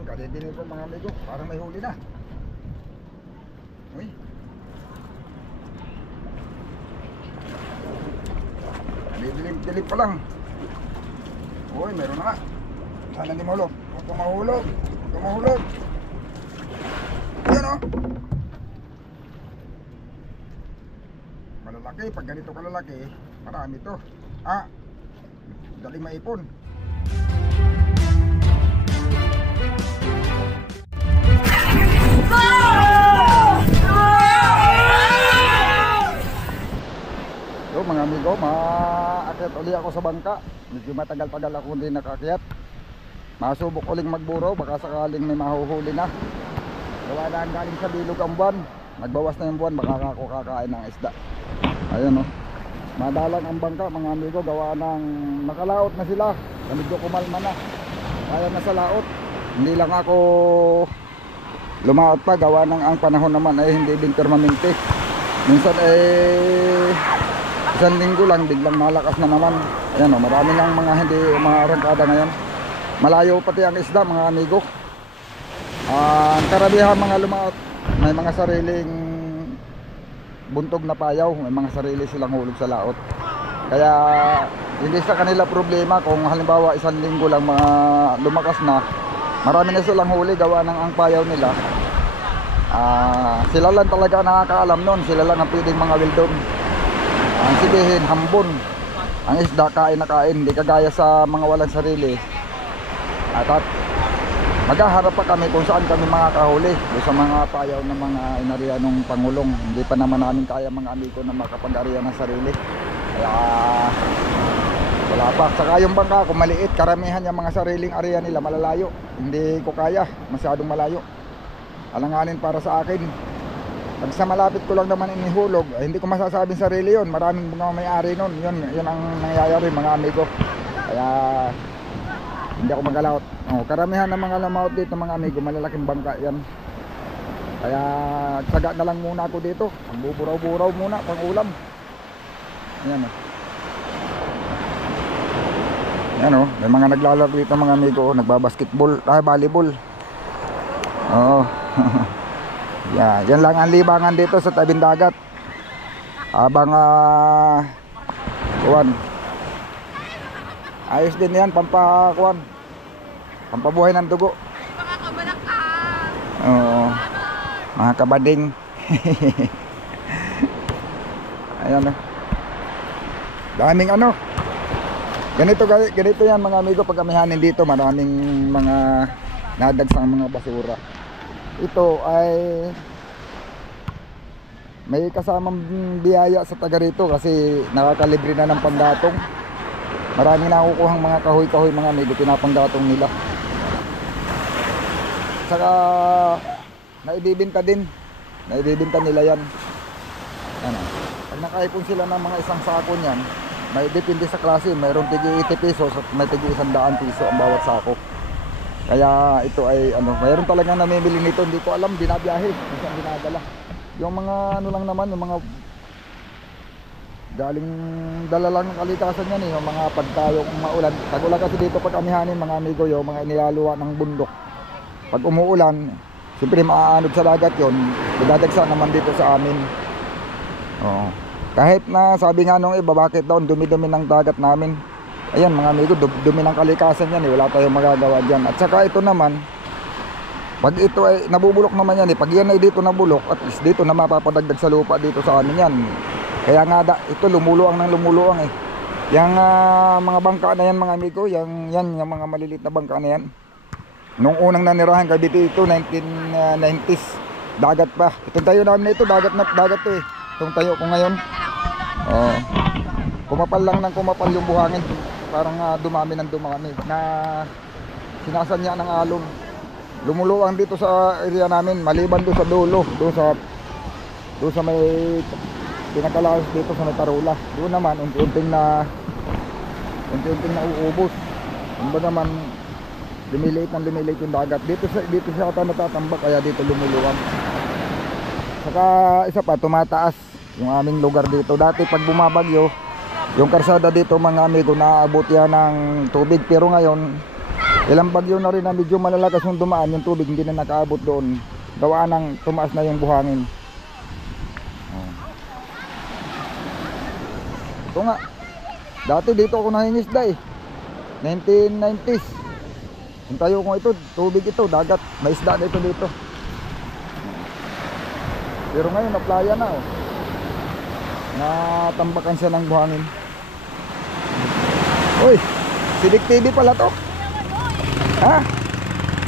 Yan, kadidinig ko mga amigo, parang may huli na. Uy. Dilim pa lang. Uy, meron na nga. Sana hindi mahulog. Huwag kang mahulog. Huwag kang mahulog. Yan o. Malalaki. Pag ganito kalalaki, marami to. Ah, daling maipon. So mga amigo, maakyat uli ako sa bangka. Medyo matagal-tagal ako hindi nakakyat. Masubok uling magburo, baka sakaling may mahuhuli na. Gawa na galing sa bilog ang buwan. Nagbawas na yung buwan, baka ako kakain ng isda. Ayun o, madalang ang bangka mga amigo, gawa ng nakalaot na sila. Medyo kumalma na, kaya na sa laot. Hindi lang ako lumaot pa, gawa ng ang panahon naman ay hindi din permanente. Minsan isang linggo lang biglang malakas na naman. Ayan o, marami lang mga hindi umarangkada ngayon. Malayo pati ang isda mga amigo. Ang karamihan mga lumaot may mga sariling buntog na payaw, may mga sarili silang hulog sa laot. Kaya hindi sa kanila problema kung halimbawa isang linggo lang mga lumakas na, marami na silang huli gawa ng ang payaw nila. Sila lang talaga nakakaalam nun, sila lang ang pwedeng mga wildon. Ang sibihin, hambon ang isda, kain na kain, hindi kagaya sa mga walang sarili. At maghaharap pa kami kung saan kami makakahuli doon sa mga payaw ng mga inariya ng Pangulong. Hindi pa naman namin kaya mga amigo na makapag-ariya ng sarili. Kaya wala pa. Saka yung bangka kung maliit, karamihan yung mga sariling area nila malalayo. Hindi ko kaya, masyadong malayo. Alanganin para sa akin. Pag sa malapit ko lang naman inihulog, hindi ko masasabing sarili yon. Maraming mga may-ari nun. Yun ang nangyayari mga amigo. Kaya hindi ako magalaot. Karamihan ng mga lamaot dito mga amigo, malalaking bangka yan. Kaya tsaga na lang muna ako dito. Buburaw-buraw muna pang ulam. Ayan o. Ayan o, may mga naglalaro dito mga amigo, nagbabasketball, volleyball. Oo. Yan lang ang libangan dito sa tabing dagat. Habang ayos din yan, pampabuhay ng dugo. Oo, mga kabading. Ayan o, daming ano. Ganito yan mga amigo, pag amihanin dito maraming mga nadagsang mga basura. Ito ay may kasamang biyaya sa taga rito kasi nakakalibre na ng panggatong. Maraming nakukuhang mga kahoy-kahoy mga amigo, pinapanggatong nila. Saka naibibinta din. Naibibinta nila yan. Ano, pag nakaipon sila ng mga isang sako niyan, may depende sa klase, mayroong tigi 80 pesos at may tigi 100 piso ang bawat sako. Kaya ito ay ano, mayroon talagang namimili nito, hindi ko alam, binabiyahe, minsan dinadala. Yung mga ano lang naman, yung mga galing dala lang ng kalikasan yan yung mga pagtayo kung maulan. Tag-ulan kasi dito pag amihanin mga amigo, yung mga inilaluwa ng bundok. Pag umuulan, siyempre maaanod sa dagat yon, dadagsa naman dito sa amin. Oo. Kahit na sabi nga nung iba, bakit daw dumi-dumi ng dagat namin. Ayan mga amigo, dumi ng kalikasan yan wala tayong magagawa dyan. At saka ito naman, pag ito ay nabubulok naman yan pag yan ay dito nabulok, at least dito na mapapadagdag sa lupa dito sa amin yan. Kaya nga ito lumuluang ng lumuluang Yang mga bangka na yan mga amigo, yung mga maliliit na bangka na yan. Nung unang nanirahan ka dito, 1990s, dagat pa. Itong tayo namin na ito, dagat to Itong tayo ko ngayon. Kumapal lang ng kumapal yung buhangin. Parang dumami ng dumami na sinasanya ng alon. Lumuluang dito sa area namin, maliban doon sa dulo, doon sa may pinakalaos dito sa may Tarula. Doon naman unti-unting na uubos. Ano ba naman, lumiliit yung dagat. Dito siya ata natatambak, kaya dito lumuluwang. Saka isa pa, tumataas yung aming lugar dito. Dati pag bumabagyo, yung karsada dito mga amigo, naabot yan ng tubig. Pero ngayon, Ilang bagyo na rin na medyo malalakas yung dumaan, yung tubig hindi na nakaabot doon. Gawa ng tumaas na yung buhangin. Ito nga. Dati dito ako nangingisda eh. 1990s. Yung tayo ko ito, tubig ito, dagat. May isda dito. Pero ngayon na playa na oh. Natambakan siya ng buhangin. Uy, Sidik TV pala to. Ha?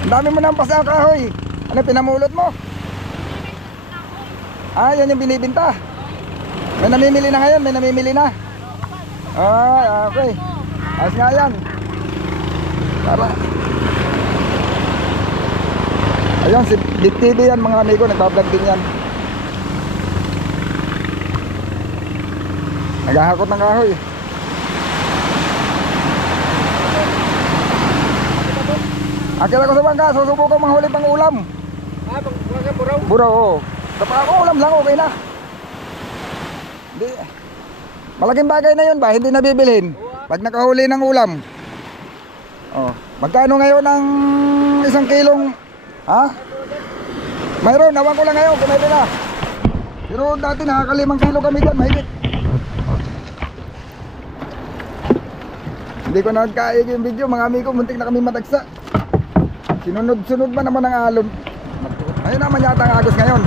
Ang dami mo nang pasa kahoy. Ano pinamulot mo? Ah, yan yung binibinta. May namimili na ngayon, may namimili na. Ah, okay. Ayos nga yan. Tara. Ayun, si Big TV yan mga amigo, nagbablog din yan. Naghahakot ng kahoy. Akala ko sa bangka, susubukan manghuli pang ulam. Ah, pang buraw? Buraw, oo. Kapag ako ulam lang, okay na. Hindi. Malaking bagay na yun ba? Hindi nabibilhin. Pag nakahuli ng ulam. Oh, magkano ngayon ang 1 kilong? Ha? Mayroon, nawan ko lang ngayon, kumili na. Pero dati nakaka5 kilo kami dyan, mahigit. Hindi ko nagkaig yung video, mga amigo, muntik na kami matagsa. Sinunod-sunod ba naman ang alon? Ayun naman yata ang agos ngayon.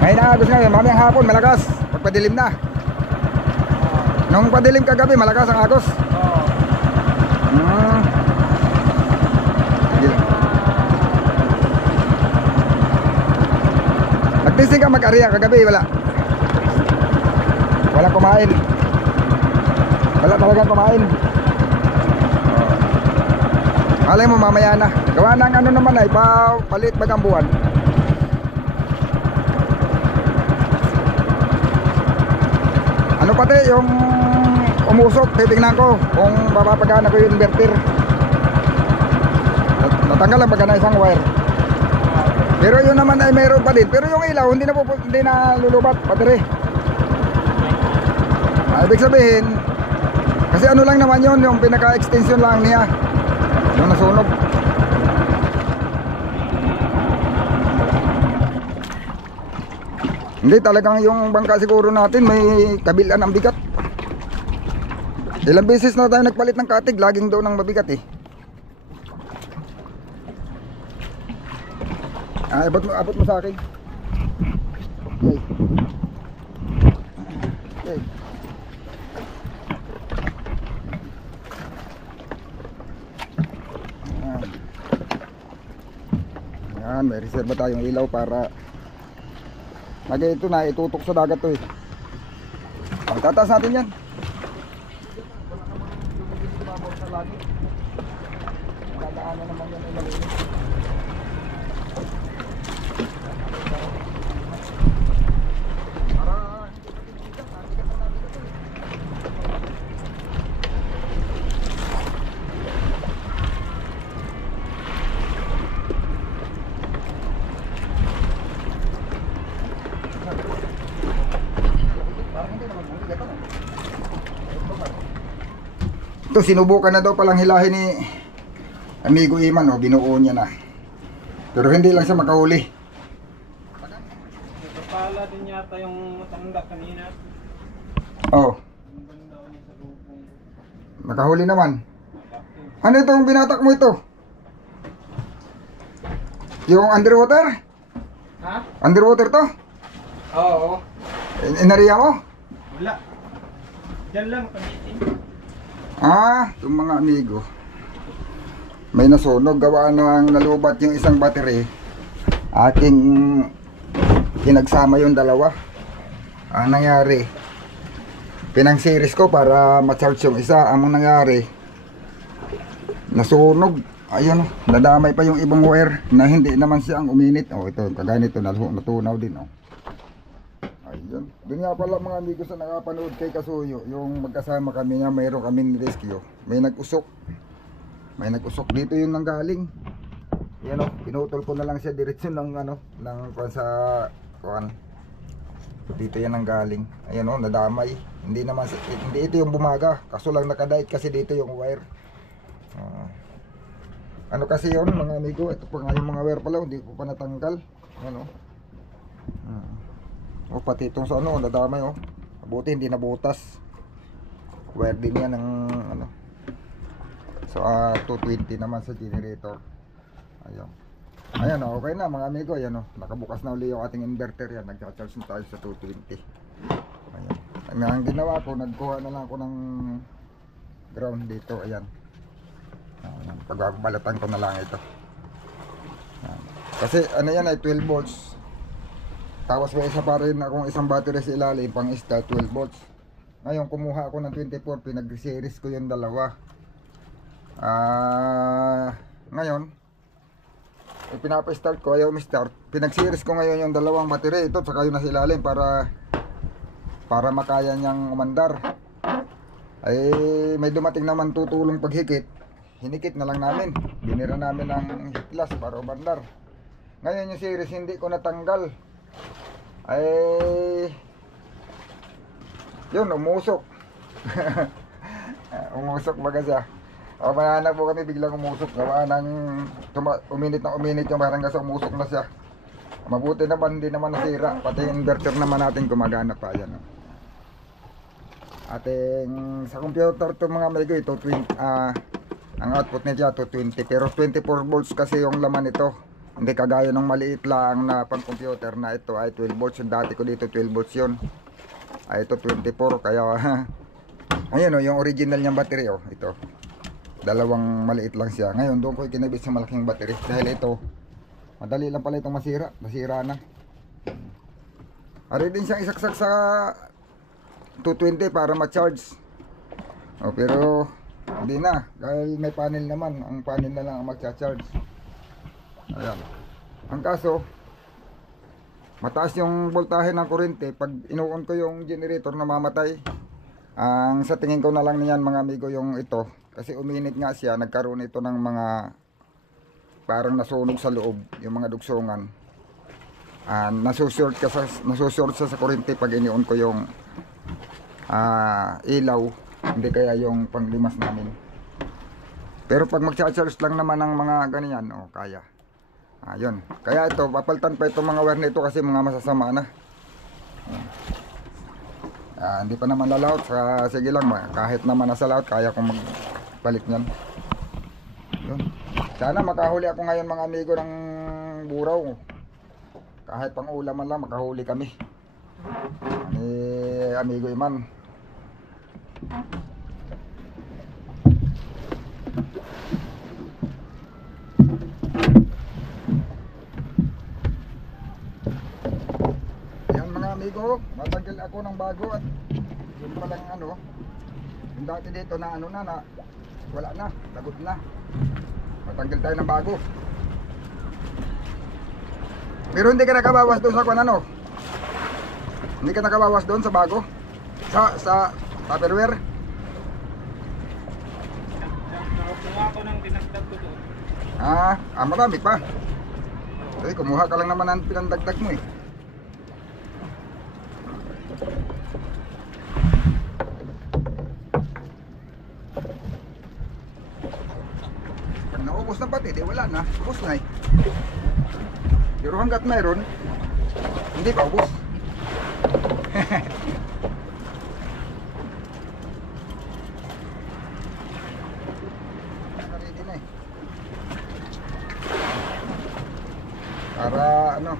Ngayon ang agos ngayon, mamayang hapon, malakas. Pagpadilim na. Nung padilim kagabi, malakas ang agos. Nagtising ka mag-ariya kagabi, wala. Wala kumain. Wala talagang kumain. Alay mo mamaya na. Gawa ng ano naman ay palit bagang buwan. Ano pati yung umusok, titignan ko kung mapapagana ko yung inverter. Natanggal lang pagka isang wire. Pero yun naman ay mayroon pa din. Pero yung ilaw hindi na lulubat, battery. Ibig sabihin, kasi ano lang naman yun, yung pinaka-extension lang niya. Yung nasunog. Hindi talagang yung bangka siguro natin may kabilaan ang bigat. Ilang beses na tayo nagpalit ng katig, laging daw ng mabigat eh. Abot mo sa akin. Okay. Okay. Yan, may reserva tayong ilaw para lagi ito na itutok sa dagat to eh. Tataas natin yan. Dadaanan naman yan ay malinis. Ito sinubukan na daw palang hilahin ni amigo Iman, oh, binuo niya na. Pero hindi lang siya makahuli. Pala din yata yung matanda kanina. Oh. Nakahuli naman. Ano itong binatak mo ito? Yung underwater? Ha? Underwater to? Oo. Inariya mo? Wala. Diyan lang kamitin. Ah, itong mga amigo, may nasunog, gawa ng nalubat yung isang battery. Ating pinagsama yung dalawa. Ang nangyari, pinang-series ko para ma-charge yung isa. Ang nangyari, nasunog. Ayun, nadamay pa yung ibang wire na hindi naman siya ang uminit. Oh, ito, kaganito, natunaw din. Oh. Ayun. Doon nga pala mga amigo sa nakapanood kay Kasuyo, yung magkasama kami nga, mayroon kaming rescue. May nag-usok. May nag-usok dito yung nanggaling. Yan o, pinutol ko na lang siya diretso ng ano, ng sa kuan. Dito yan nanggaling. Ayan o, nadamay. Hindi naman, hindi ito yung bumaga. Kaso lang nakadait kasi dito yung wire. Ano kasi yun mga amigo, ito pa nga yung mga wire pala, hindi ko pa natanggal. Ano? O pati itong sa ano, nadamay oh. Mabuti hindi nabutas. Wire din yan ng ano. So 220 naman sa generator. Ayun. Ayan oh, okay na mga amigo, ayan oh. Nakabukas na uli yung ating inverter yan. Nagcha-charge na tayo sa 220. Ayan. Ang ginawa ko, nagkuha na lang ako ng ground dito, ayan. Pagbabalatan ko na lang ito. Ayan. Kasi ano yan ay 12 volts. Tapos may isa pa rin akong isang battery sa ilalim pang isda 12 volts. Ngayon kumuha ako ng 24, pinag-series ko yung dalawa. Ngayon pinapa-start ko, ayaw mi-start. Pinag-series ko ngayon yung dalawang battery ito saka yung nasa ilalim para makaya niyang umandar. Ay may dumating naman tutulong paghikit. Hinikit na lang namin. Binira namin ng hitlas para umandar. Ngayon yung series hindi ko natanggal. Ay yun, umusok. Umusok baga siya. O mahanap po kami, biglang umusok. Gawa ng uminit yung parang kasi umusok na siya. Mabuti naman, hindi naman nasira. Pati yung inverter naman natin gumagana pa. Yan. Ating sa computer to mga amigo, ito 20, ang output niya 220. Pero 24 volts kasi yung laman nito. Hindi kagaya ng maliit lang na pang computer na ito ay 12 volts. Yung dati ko dito 12 volts yun. Ay ito 24 kaya ayun o yung original niyang battery o ito. Dalawang maliit lang siya. Ngayon doon ko ikinabit sa malaking battery dahil ito madali lang pala itong masira. Nasira na. Ari din siyang isaksak sa 220 para ma-charge. O pero hindi na dahil may panel naman. Ang panel na lang ang magcha-charge. Ayan. Ang kaso mataas yung voltahe ng kuryente. Pag inuon ko yung generator namamatay. Ang sa tingin ko na lang niyan mga amigo yung ito. Kasi uminit nga siya. Nagkaroon ito ng mga parang nasunog sa loob. Yung mga dugsungan. Nasushort siya sa kuryente pag inion ko yung ilaw. Hindi kaya yung panglimas namin. Pero pag magcha-charge lang naman ng mga ganyan. O kaya. Ayun. Kaya ito, papalitan pa itong mga wire nito kasi mga masasama na. Hindi pa naman lalaot. Sige lang, kahit naman nasa laot, kaya kong magpalit niyan. Yun. Sana makahuli ako ngayon mga amigo ng buraw. Kahit pang ulam man lang, makahuli kami. Ni amigo Iman. Amigo, matanggal ako ng bago at yun palang ano, yung dati dito na ano na wala na, lagot na. Matanggal tayo ng bago. Pero hindi ka nakabawas doon sa kung ano. Hindi ka nakabawas doon sa bago. Sa Tupperware. Kumuha ko ng dinagdag ko doon. Marami pa. Kasi kumuha ka lang naman ng pinandagdag mo eh. Pag naubos na pati, di wala na. Ubos na eh. Pero hanggat mayroon, hindi pa ubos. Ready na eh. Para ano,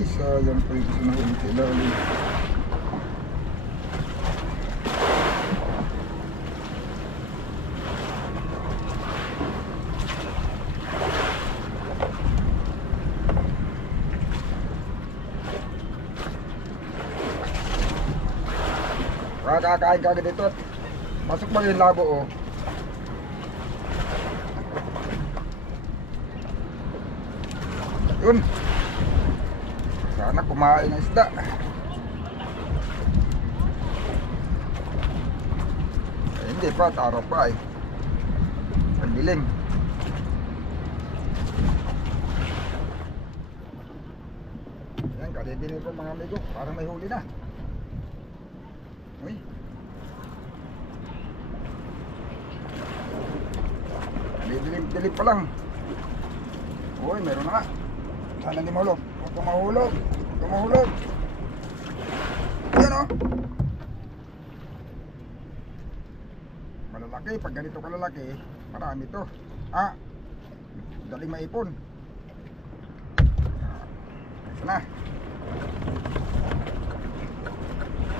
Ay, sayang pa yung gusto na huli sa ilalim. Kakakain ka agad dito at masok ba yung labo oh. Yun. Sana kumain ng isda. Hindi pa, taro pa eh. Ang dilim. Yan, kadidinin ko mga amigo. Parang may huli na. Uy. Dilim pa lang. Uy, meron na nga. Sana hindi mahulog. Huwag kang mahulog. Huwag kang mahulog. Yan o. Malalaki. Pag ganito kalalaki, marami to. Ah, daling maipon. Ito na.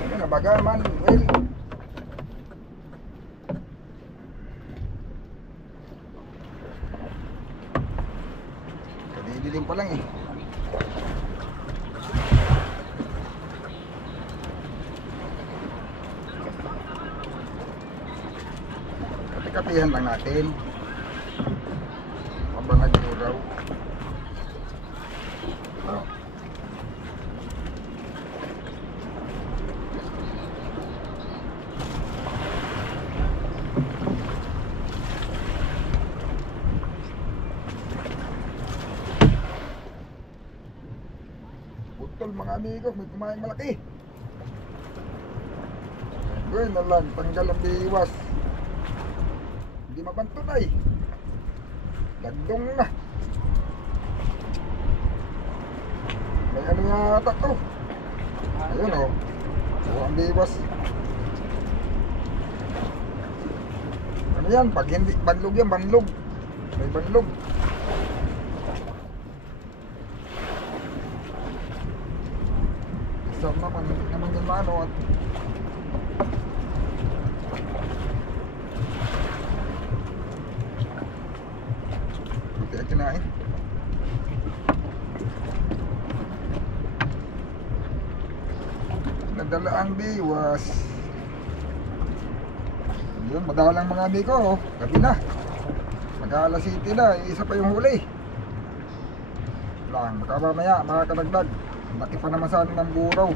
Ano na baga man, Will. Kadidilim pa lang eh. Kati-katihan lang natin habang nag-uraw. Oh. Putol mga amigo, may kumain malaki. Gawin na lang, tanggal ang biwas. Hindi mabantunay. Lagdong na. May ano yata to. Ayun o. Ang biwas. Ano yan? Pag hindi, banlog yan, banlog. May banlog. Isang naman, hindi naman yan maano at buti at kinain. Nadala ang biwas. Yun, madalang mga amigo oh. Gabi na. Mag-aalas City na, isa pa yung huli. Lang, baka mamaya makakadagdag. Laki pa naman sa ng buraw.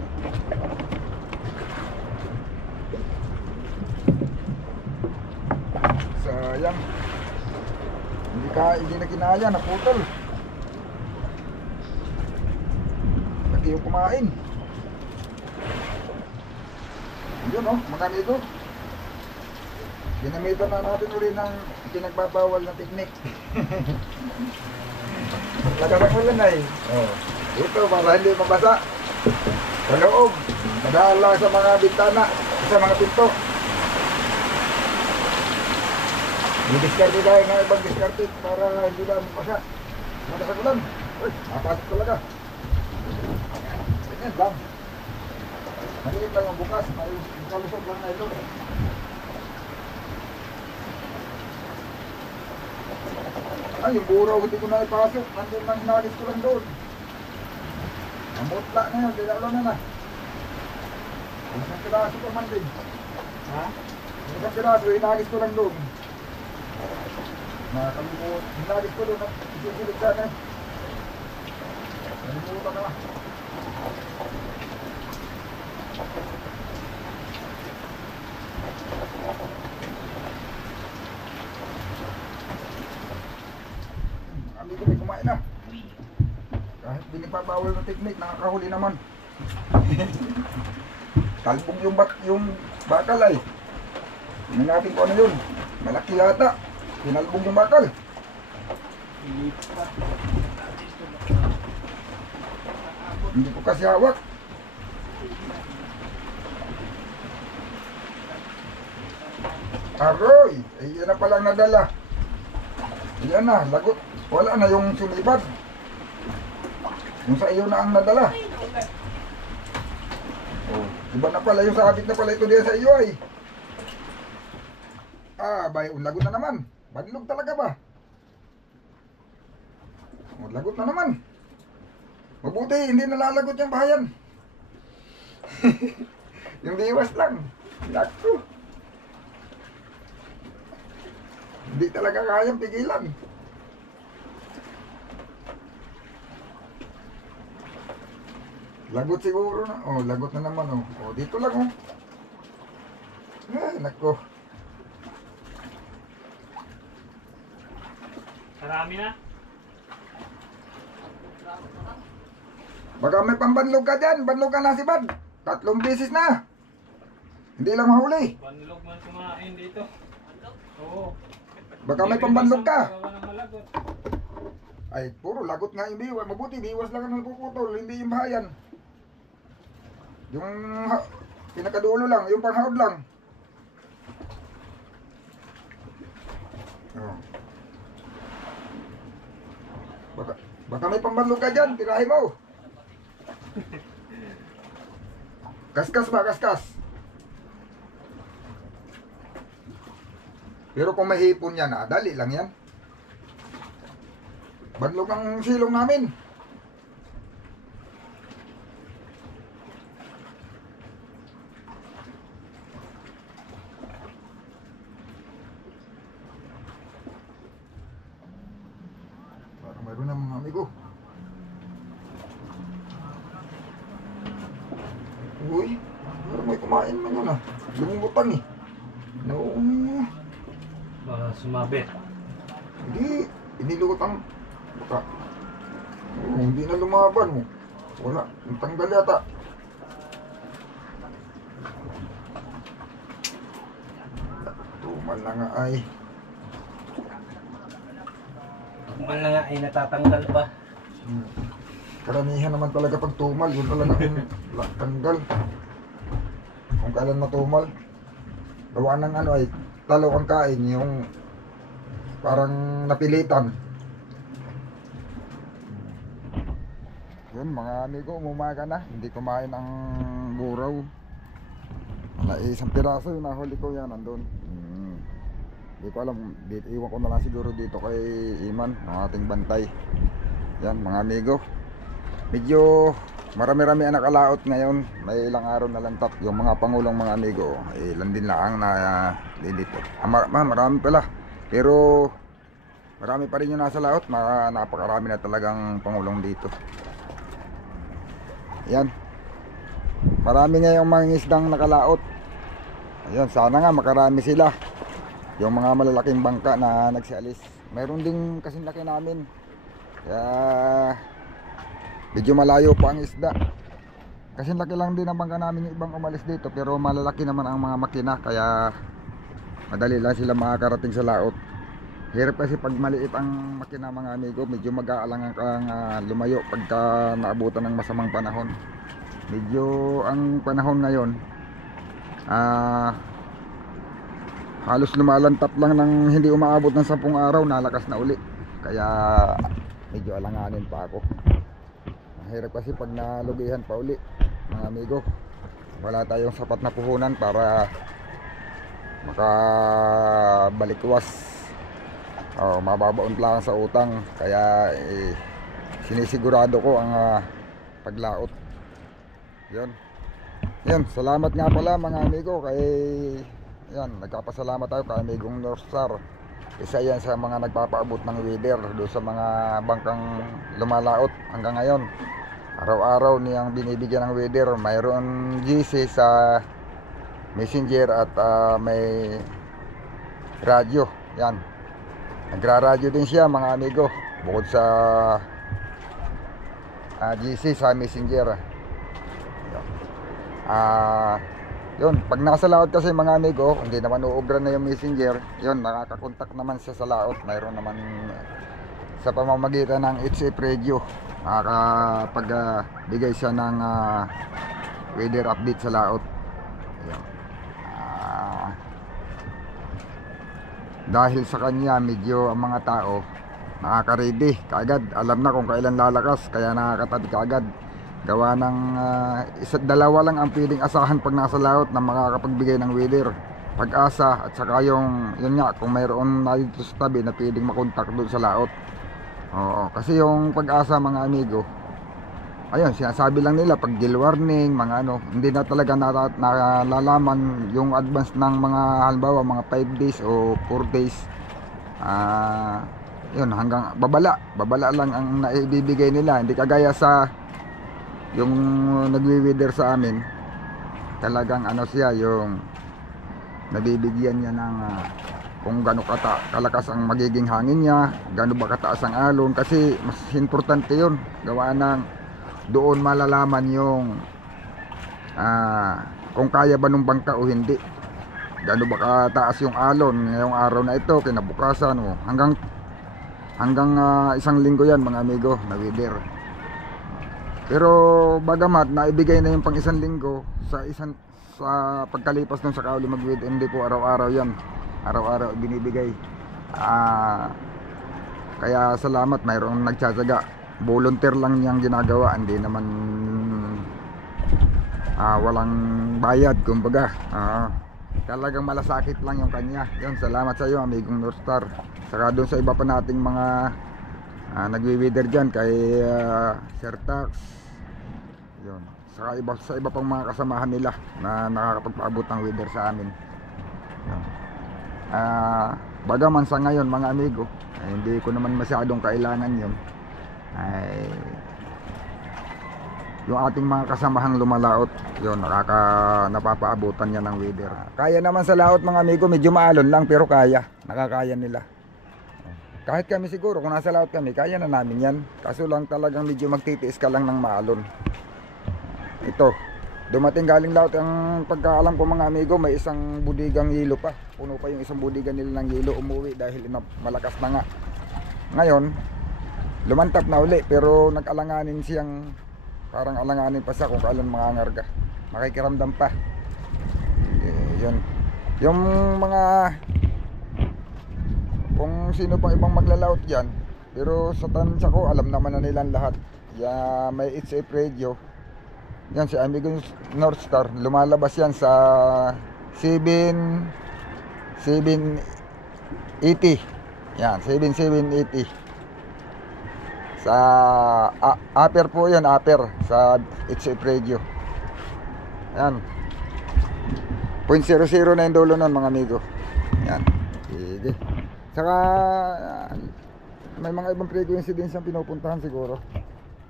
Sayang. Hindi na kinaya, naputol. Laki yung kumain. Yun oh, mga amigo. Ginamitan na natin ulit ng pinagbabawal na teknik. Lakas ulan ay. Oh. Ito para hindi mabasa. Sa loob. Madaan lang sa mga bintana, sa mga pinto. I-discarte tayo ng ibang discarte para hindi lang mabasa. Madasak ulan. Uy, napasok talaga. Ganyan lang. Maliit lang ang bukas, may kalusog lang na ito. Ay, yung buraw hindi ko na ipasok. Nandun nang hinagis ko lang doon. Ang mutla na yun, dinalo na na. Isang piraso pa man din. Ha? Isang piraso, hinagis ko lang doon. Nakalimutan, hinagis ko doon at isusulit ka na. Nalimutan na. Amigo, may kumain na. Kahit binipabawal ng teknik, nakakahuli naman. Talbog yung bakal ay. Tingnan natin kung ano yun. Malaki yata. Pinalbog yung bakal. Hindi ko kasi hawak. Aroy! Eh, yan na palang nadala. Yan na, lagot. Wala na yung sumibad. Yung sa iyo na ang nadala. Oh, iba na pala yung sabit na pala ito diyan sa iyo ay. Ah, bay, lagot na naman. Badlog talaga ba? Oh, lagot na naman. Mabuti, hindi nalalagot yung bahayan. Yung diwas lang. Naku. Hindi talaga kayang pigilan. Lagot siguro na. Oh, lagot na naman oh. Oh, dito lang oh. Ay, nako. Marami na. Baka may pambanlog ka dyan. Banlog ka na si Bad. 3 beses na. Hindi lang mahuli. Banlog man kumain dito. Oo. Baka may pambanlog ka. Gawa ng malagot. Ay, puro lagot nga yung biwas. Mabuti, biwas lang ang nagpuputol. Hindi yung bahayan. Yung pinakadulo lang. Yung panghaod lang. Oh. Baka may pambanlog ka dyan. Tirahin mo. Kaskas ba? Kaskas. Pero kung may hipon yan, dali lang yan. Banlog ang silong namin. Parang mayroon na mga amigo. Uy, parang may kumain man yun ah. Lumutang eh. No. Baka sumabit. Hindi, inilutang. Baka. Oh, hindi na lumaban mo. Wala, tanggal yata. Tumal na nga ay. Tumal na nga ay natatanggal pa. Karamihan naman talaga pag tumal, yun talaga yung tanggal. Kung kailan matumal. Gawa ng ano ay talo ang kain, yung parang napilitan. Yun mga amigo, umumaga na. Hindi kumain ang buraw. Wala, isang piraso yung nahuli ko yan, nandun. Hindi ko alam, iwan ko na lang siguro dito kay Iman, ang ating bantay. Yan mga amigo. Medyo marami-rami ang nakalaot ngayon. May ilang araw na lang tap. Yung mga pangulong mga amigo, ilan din lang na lilito. Marami pala. Pero marami pa rin yung nasa laot. Napakarami na talagang pangulong dito. Yan. Marami ngayong mga isdang nakalaot. Ayan, sana nga makarami sila. Yung mga malalaking bangka na nagsialis. Mayroon din kasing laki namin. Kaya medyo malayo pa ang isda. Kasi laki lang din ang bangka namin yung ibang umalis dito. Pero malalaki naman ang mga makina. Kaya madali lang sila makakarating sa laot. Hirap kasi pag maliit ang makina mga amigo. Medyo mag-aalangan kang lumayo pagka naabutan ng masamang panahon. Medyo ang panahon ngayon halos lumalantap lang ng hindi umaabot ng 10 araw, nalakas na uli. Kaya medyo alanganin pa ako. Hirap kasi pag nalugihan pa uli mga amigo. Wala tayong sapat na puhunan para makabalikwas. Mababaon lang sa utang. Kaya sinisigurado ko ang paglaot. Yan, salamat nga pala mga amigo kay yan, nagpapasalamat tayo kay amigong Northstar. Isa yan sa mga nagpapaabot ng weather doon sa mga bangkang lumalaot hanggang ngayon. Araw-araw niyang binibigyan ng weather. Mayroon GC sa Messenger at may radyo. Yan. Nagra-radyo din siya mga amigo. Bukod sa GC sa Messenger. Yun, pag nasa laot kasi mga amigo, hindi naman uubra na yung Messenger. Yun, nakakakontak naman siya sa laot. Mayroon naman sa pamamagitan ng HF Radio, nakakapagbigay siya ng weather update sa laot. Dahil sa kanya medyo ang mga tao nakaka-ready kaagad, alam na kung kailan lalakas, kaya nakakatabi kaagad. Gawa ng isa't dalawa lang ang pwedeng asahan pag nasa laot na makakapagbigay ng weather. Pag-asa at saka yung yun nga, kung mayroon na dito sa tabi na pwedeng makontak doon sa laot. Oo, kasi yung Pag-asa mga amigo, ayun, sinasabi lang nila pag gill warning, mga ano, hindi na talaga nalalaman yung advance ng mga halimbawa mga 5 days o 4 days. Yun, hanggang babala lang ang naibibigay nila, hindi kagaya sa yung nagwi-weather sa amin. Talagang ano siya, yung nabibigyan niya ng kung gaano kalakas ang magiging hangin niya, gaano ba kataas ang alon, kasi mas importante yun. Gawa ng doon malalaman yung kung kaya ba nung bangka o hindi, gaano ba kataas yung alon ngayong araw na ito, kinabukasan o hanggang isang linggo yan mga amigo na weather. Pero bagamat naibigay na yung pang isang linggo sa pagkalipas ng sa kauli mag-weather, hindi po araw-araw yan, araw-araw binibigay. Kaya salamat, mayroong nagtsatsaga, volunteer lang niyang ginagawa, hindi naman walang bayad kumbaga. Talagang malasakit lang yung kanya. Yun, salamat sa iyo amigong Northstar. Saka doon sa iba pa nating mga nagwi-weather dyan, kay Sir Tax, yun, saka sa iba pang mga kasamahan nila na nakakapagpaabot ng weather sa amin. Bagaman sa ngayon mga amigo, hindi ko naman masyadong kailangan yun, ay yung ating mga kasamahang lumalaot, yun, napapaabutan niya ng weather. Kaya naman sa laot mga amigo, medyo maalon lang pero nakakaya nila. Kahit kami siguro, kung nasa laot kami, kaya na namin yan. Kaso lang talagang medyo magtitiis ka lang ng maalon. Ito, dumating galing laot, ang pagkaalam ko mga amigo, may isang budigang hilo pa. Puno pa yung isang budigan nila ng hilo, umuwi dahil malakas na nga. Ngayon, lumantap na uli, pero nag-alanganin siyang, parang alanganin pa siya kung kailan mangangarga. Makikiramdam pa. Yun. Yung mga, kung sino pang ibang maglalaot dyan, pero sa tansya ko, alam naman na nilang lahat. May It's Safe Radio. Yan, si amigong Northstar, lumalabas yan sa 780. Yan, 7780. Sa upper po yan, upper sa It's Safe Radio. Yan, 0.00 na yung dulo nun mga amigo. Yan, sige. Saka may mga ibang frequency din siyang pinupuntahan siguro,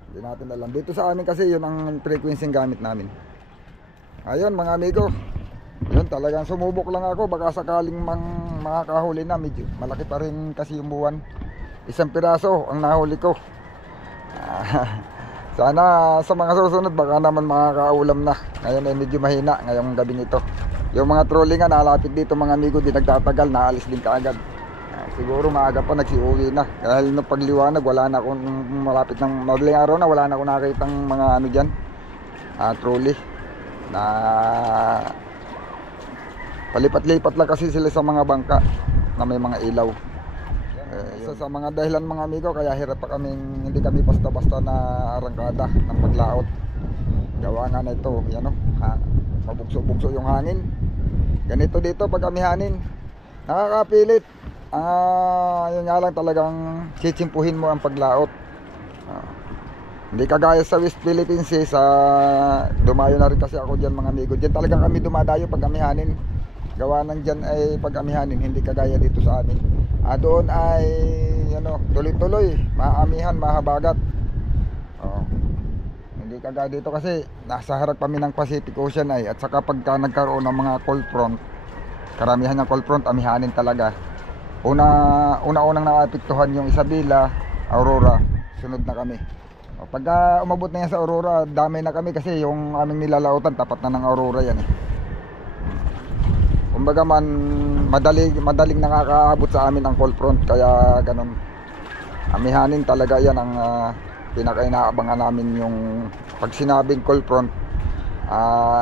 hindi natin alam. Dito sa amin kasi yun ang frequency gamit namin. Ayun mga amigo, yun, talagang sumubok lang ako, baka sakaling makakahuli na. Medyo malaki pa rin kasi yung buwan, 1 piraso ang nahuli ko. Sana sa mga susunod baka naman makakaulam na. Ngayon ay medyo mahina ngayong gabi nito. Yung mga trolling nga nalapit dito mga amigo, di nagtatagal, naalis din kaagad. Siguro maaga pa nagsiuwi na, dahil nung pagliwanag wala na akong, malapit ng madaling araw na, wala na akong nakitang mga ano dyan, trolley na palipat-lipat lang kasi sila sa mga bangka na may mga ilaw. Isa sa mga dahilan mga amigo kaya hirap pa kaming, hindi kami basta-basta na arangkada ng paglaot. Gawa nga na ito, yan o, mabugso-bugso yung hangin. Ganito dito pag amihanin, nakakapilit. Yun nga lang, talagang chitsimpuhin mo ang paglaot. Hindi kagaya sa West Philippines sa dumayo na rin kasi ako dyan mga amigo. Dyan talagang kami dumadayo pag amihanin. Gawa ng dyan ay pag amihanin, hindi kagaya dito sa amin. Doon ay tuloy-tuloy, maamihan, mahabagat. Hindi kagaya dito kasi nasa harap kami ng Pacific Ocean ay, at saka pagka nagkaroon ng mga cold front, karamihan ng cold front amihanin talaga. Una-unang naapektuhan yung Isabela, Aurora, sunod na kami. Pagka umabot na yan sa Aurora, dami na kami kasi yung aming nilalautan tapat na ng Aurora yan eh. Kumbaga man, madaling nakakaabot sa amin ang cold front, kaya ganun. Amihanin talaga yan ang pinaka-inaabangan namin. Yung pag sinabing cold front,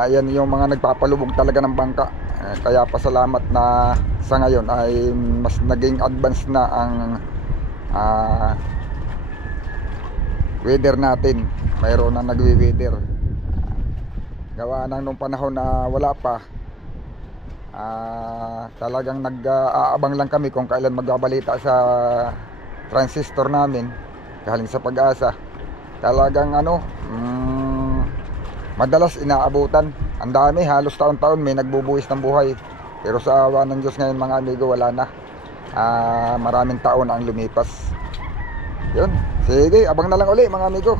yan yung mga nagpapalubog talaga ng bangka. Kaya pasalamat na sa ngayon ay mas naging advance na ang weather natin. Mayroon na nagwi-weather. Gawa nang nung panahon na wala pa, talagang nag-aabang lang kami kung kailan magbabalita sa transistor namin galing sa Pag-asa. Talagang madalas inaabutan. Ang dami, halos taon-taon may nagbubuhis ng buhay. Pero sa awa ng Diyos ngayon mga amigo, wala na. Maraming taon ang lumipas. Yun, sige, abang na lang uli mga amigo.